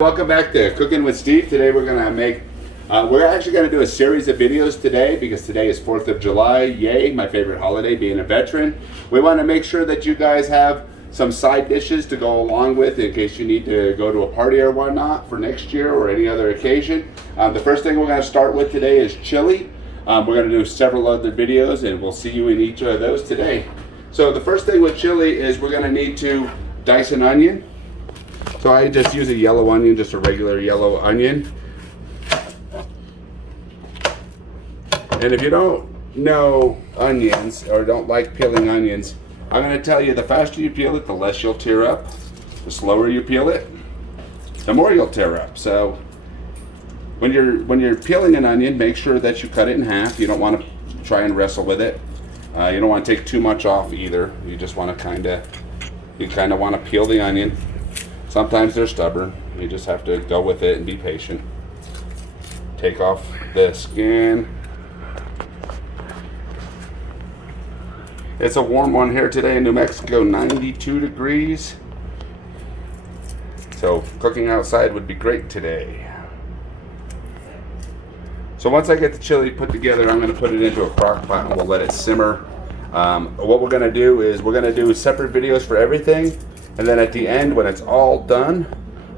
Welcome back to Cooking with Steve. Today we're going to we're actually going to do a series of videos today because today is 4th of July. Yay, my favorite holiday, being a veteran. We want to make sure that you guys have some side dishes to go along with in case you need to go to a party or whatnot for next year or any other occasion. The first thing we're going to start with today is chili. We're going to do several other videos and we'll see you in each of those today. So the first thing with chili is we're going to need to dice an onion. So I just use a yellow onion, just a regular yellow onion. And if you don't know onions or don't like peeling onions, I'm going to tell you the faster you peel it, the less you'll tear up. The slower you peel it, the more you'll tear up. So when you're peeling an onion, make sure that you cut it in half. You don't want to try and wrestle with it. You don't want to take too much off either. You just want to kind of want to peel the onion. Sometimes they're stubborn. You just have to go with it and be patient. Take off the skin. It's a warm one here today in New Mexico, 92 degrees. So cooking outside would be great today. So once I get the chili put together, I'm going to put it into a crock pot and we'll let it simmer. What we're going to do is we're going to do separate videos for everything. And then at the end, when it's all done,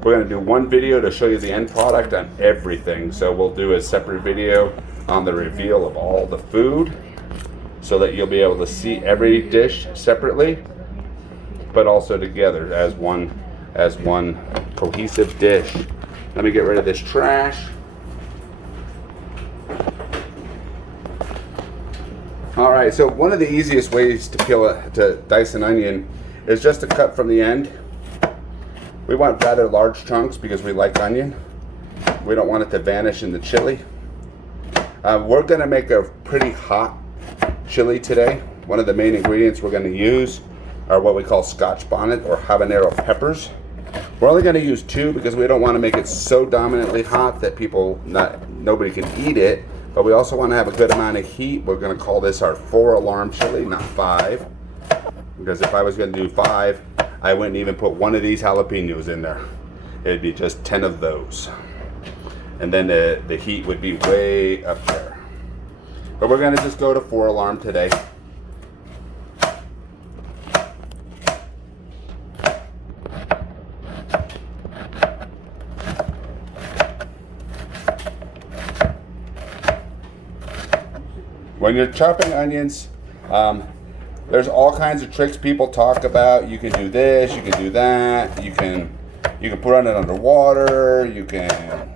we're going to do one video to show you the end product on everything. So we'll do a separate video on the reveal of all the food so that you'll be able to see every dish separately, but also together as one cohesive dish. Let me get rid of this trash. All right, so one of the easiest ways to dice an onion is just to cut from the end. We want rather large chunks because we like onion. We don't want it to vanish in the chili. We're going to make a pretty hot chili today. One of the main ingredients we're going to use are what we call Scotch bonnet or habanero peppers. We're only going to use 2 because we don't want to make it so dominantly hot that nobody can eat it. But we also want to have a good amount of heat. We're going to call this our 4-alarm chili, not 5. Because if I was going to do 5, I wouldn't even put one of these jalapenos in there. It'd be just 10 of those. And then the heat would be way up there. But we're going to just go to 4-alarm today. When you're chopping onions, there's all kinds of tricks people talk about. You can do this, you can do that. You can put it under water. You can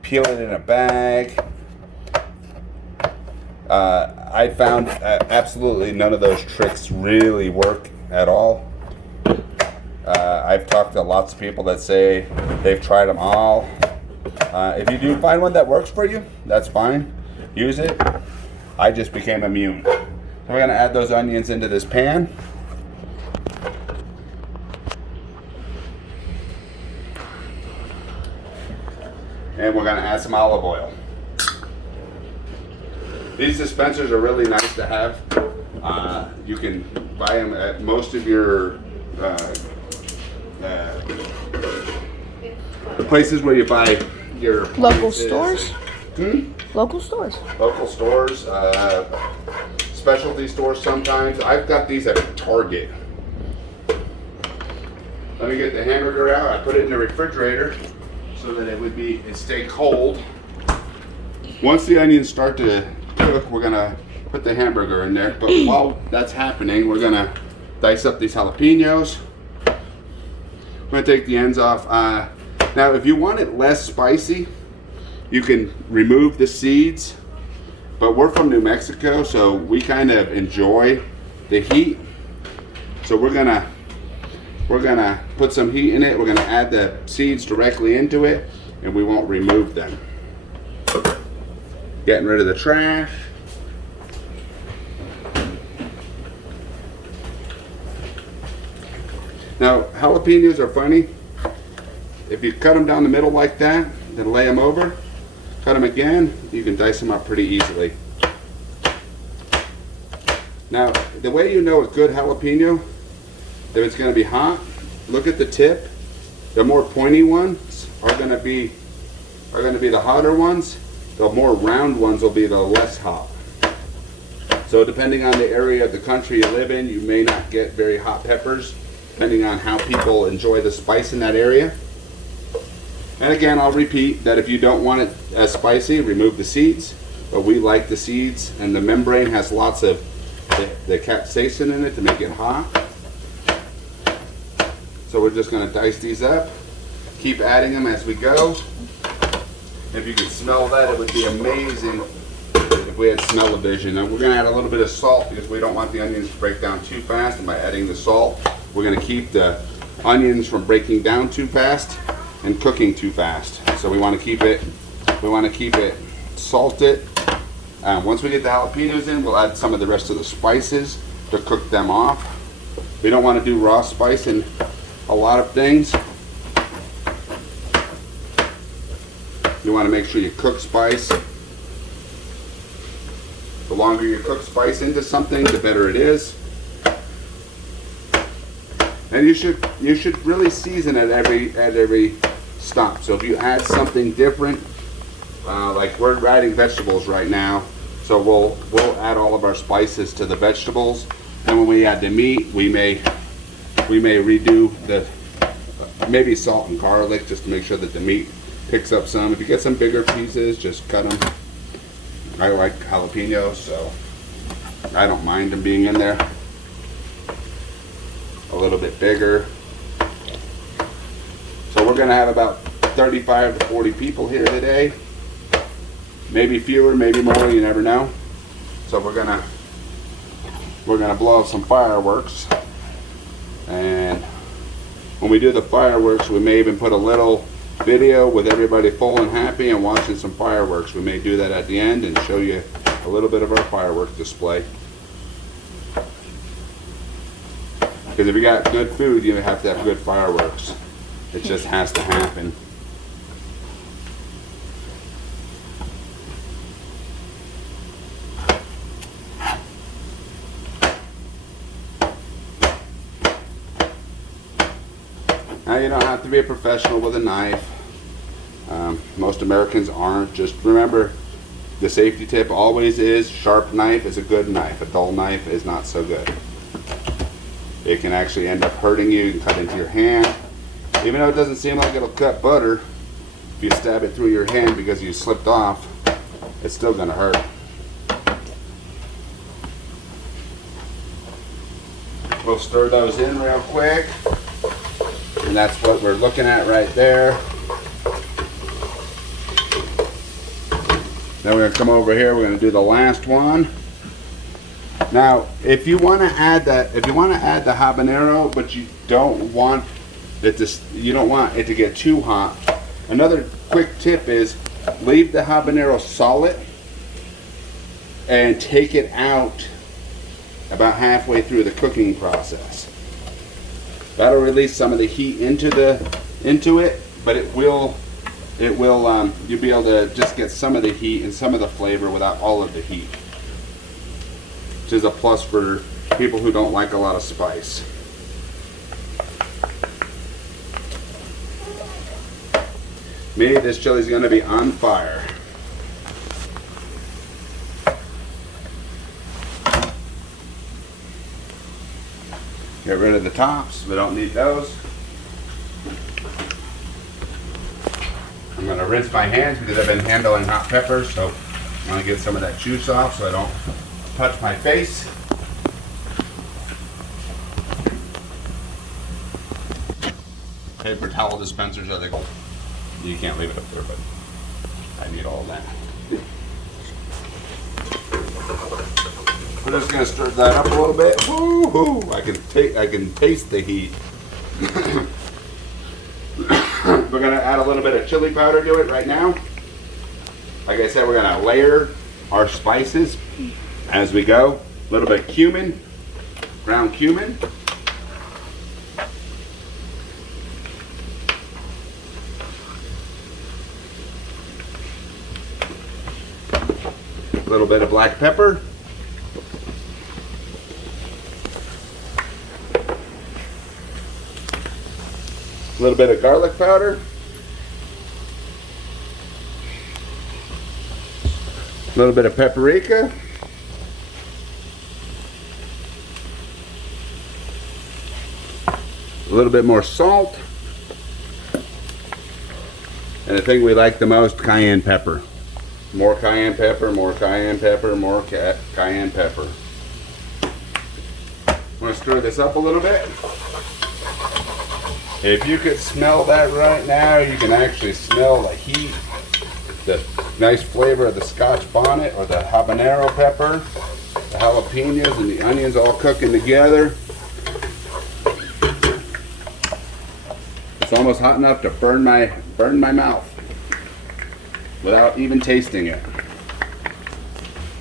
peel it in a bag. I found absolutely none of those tricks really work at all. I've talked to lots of people that say they've tried them all. If you do find one that works for you, that's fine. Use it. I just became immune. So we're going to add those onions into this pan. And we're going to add some olive oil. These dispensers are really nice to have. You can buy them at most of your the places where you buy your local stores. Local stores. Local stores. Specialty stores sometimes. I've got these at Target. Let me get the hamburger out. I put it in the refrigerator so that it'd stay cold. Once the onions start to cook, we're gonna put the hamburger in there. But while that's happening, we're gonna dice up these jalapenos. I'm gonna take the ends off. Now, if you want it less spicy, you can remove the seeds. But we're from New Mexico, so we kind of enjoy the heat. So we're gonna put some heat in it. We're gonna add the seeds directly into it, and we won't remove them. Getting rid of the trash. Now, jalapenos are funny. If you cut them down the middle like that, then lay them over, cut them again, you can dice them up pretty easily. Now, the way you know a good jalapeno, if it's going to be hot, look at the tip The more pointy ones are going to be the hotter ones. The more round ones will be the less hot. So depending on the area of the country you live in, you may not get very hot peppers, depending on how people enjoy the spice in that area. And again, I'll repeat that if you don't want it as spicy, remove the seeds. But we like the seeds, and the membrane has lots of the capsaicin in it to make it hot. So we're just going to dice these up, keep adding them as we go. If you could smell that, it would be amazing if we had smell-o-vision. And we're going to add a little bit of salt because we don't want the onions to break down too fast. And by adding the salt, we're going to keep the onions from breaking down too fast and cooking too fast. So we want to keep it salted. Once we get the jalapenos in, we'll add some of the rest of the spices to cook them off. We don't want to do raw spice in a lot of things. You want to make sure you cook spice. The longer you cook spice into something, the better it is. And you should really season at every stop. So if you add something different, like we're adding vegetables right now, so we'll add all of our spices to the vegetables. And when we add the meat, we may redo the maybe salt and garlic just to make sure that the meat picks up some. If you get some bigger pieces, just cut them. I like jalapenos, so I don't mind them being in there. A little bit bigger. So we're gonna have about 35 to 40 people here today. Maybe fewer, maybe more, you never know. So we're gonna blow off some fireworks. And when we do the fireworks, we may even put a little video with everybody full and happy and watching some fireworks. We may do that at the end and show you a little bit of our fireworks display. Because if you got good food, you have to have good fireworks. It just has to happen. Now you don't have to be a professional with a knife. Most Americans aren't. Just remember, the safety tip always is sharp knife is a good knife. A dull knife is not so good. It can actually end up hurting you. You can cut into your hand. Even though it doesn't seem like it'll cut butter, if you stab it through your hand because you slipped off, it's still going to hurt. We'll stir those in real quick. And that's what we're looking at right there. Then we're going to come over here. We're going to do the last one. Now, if you want to add the habanero, but you don't want it to get too hot. Another quick tip is leave the habanero solid and take it out about halfway through the cooking process. That'll release some of the heat into it, but you'll be able to just get some of the heat and some of the flavor without all of the heat, which is a plus for people who don't like a lot of spice. Me, this chili is going to be on fire. Get rid of the tops. We don't need those. I'm going to rinse my hands because I've been handling hot peppers, so I want to get some of that juice off so I don't touch my face. Paper towel dispensers, are they gold? You can't leave it up there, but I need all that. We're just going to stir that up a little bit. Woo-hoo! I can taste the heat. We're going to add a little bit of chili powder to it right now. Like I said, we're going to layer our spices as we go. A little bit of cumin, ground cumin. A little bit of black pepper. A A little bit of garlic powder. A little bit of paprika. A little bit more salt. And the thing we like the most, cayenne pepper. More cayenne pepper, more cayenne pepper, more cayenne pepper. I'm going to stir this up a little bit. If you could smell that right now, you can actually smell the heat, the nice flavor of the Scotch bonnet or the habanero pepper, the jalapenos and the onions all cooking together. It's almost hot enough to burn my mouth without even tasting it.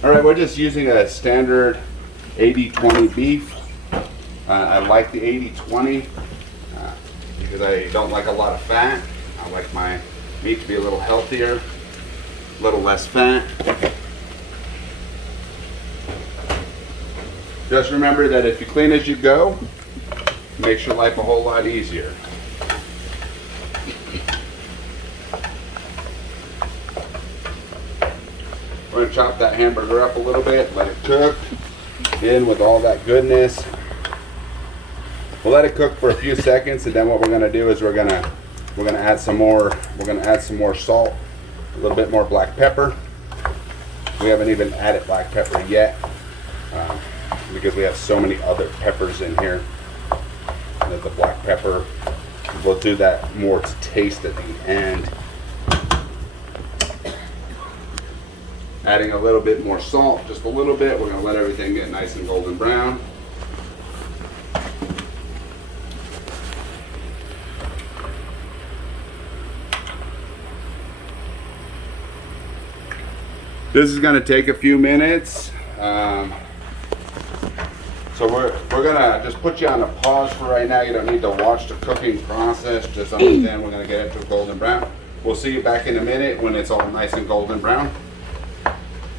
All right, we're just using a standard 80-20 beef. I like the 80-20 because I don't like a lot of fat. I like my meat to be a little healthier, a little less fat. Just remember that if you clean as you go, it makes your life a whole lot easier. We're going to chop that hamburger up a little bit, let it cook in with all that goodness. We'll let it cook for a few seconds, and then what we're going to do is we're going to add some more salt, a little bit more black pepper. We haven't even added black pepper yet because we have so many other peppers in here. And the black pepper, we'll do that more to taste at the end. Adding a little bit more salt, just a little bit. We're going to let everything get nice and golden brown. This is going to take a few minutes. So we're going to just put you on a pause for right now. You don't need to watch the cooking process. Just understand we're going to get it to golden brown. We'll see you back in a minute when it's all nice and golden brown.